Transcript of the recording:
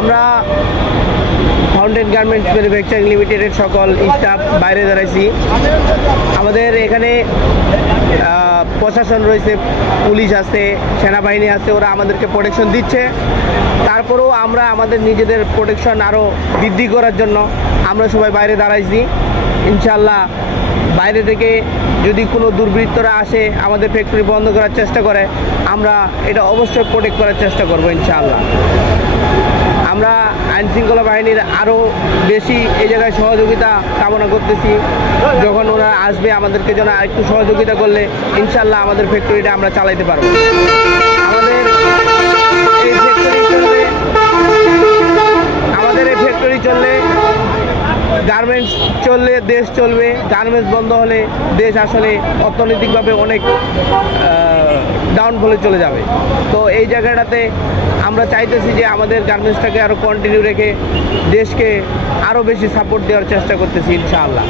আমরা fountain garments manufacturing লিমিটেডের সকল স্টাফ বাইরে দাঁড়াইছি। আমাদের এখানে প্রশাসন রয়েছে, পুলিশ আছে, সেনাবাহিনী আছে, ওরা আমাদেরকে প্রোটেকশন দিচ্ছে। তারপরেও আমরা আমাদের নিজেদের প্রোটেকশন আরও বৃদ্ধি করার জন্য আমরা সবাই বাইরে দাঁড়াইছি। ইনশাল্লাহ বাইরে থেকে যদি কোনো দুর্বৃত্তরা আসে আমাদের ফ্যাক্টরি বন্ধ করার চেষ্টা করে, আমরা এটা অবশ্যই প্রোটেক্ট করার চেষ্টা করব ইনশাআল্লাহ। আমরা আইনশৃঙ্খলা বাহিনীর আরও বেশি এই জায়গায় সহযোগিতা কামনা করতেছি। যখন ওরা আসবে আমাদেরকে যেন আরেকটু সহযোগিতা করলে ইনশাআল্লাহ আমাদের ফ্যাক্টরিটা আমরা চালাইতে পারবো। আমাদের এই ফ্যাক্টরি চললে গার্মেন্টস চললে দেশ চলবে। গার্মেন্টস বন্ধ হলে দেশ আসলে অর্থনৈতিকভাবে অনেক ডাউনফলে চলে যাবে। তো এই জায়গাটাতে আমরা চাইতেছি যে আমাদের গার্মেন্টসটাকে আরও কন্টিনিউ রেখে দেশকে আরও বেশি সাপোর্ট দেওয়ার চেষ্টা করতেছি ইনশাআল্লাহ।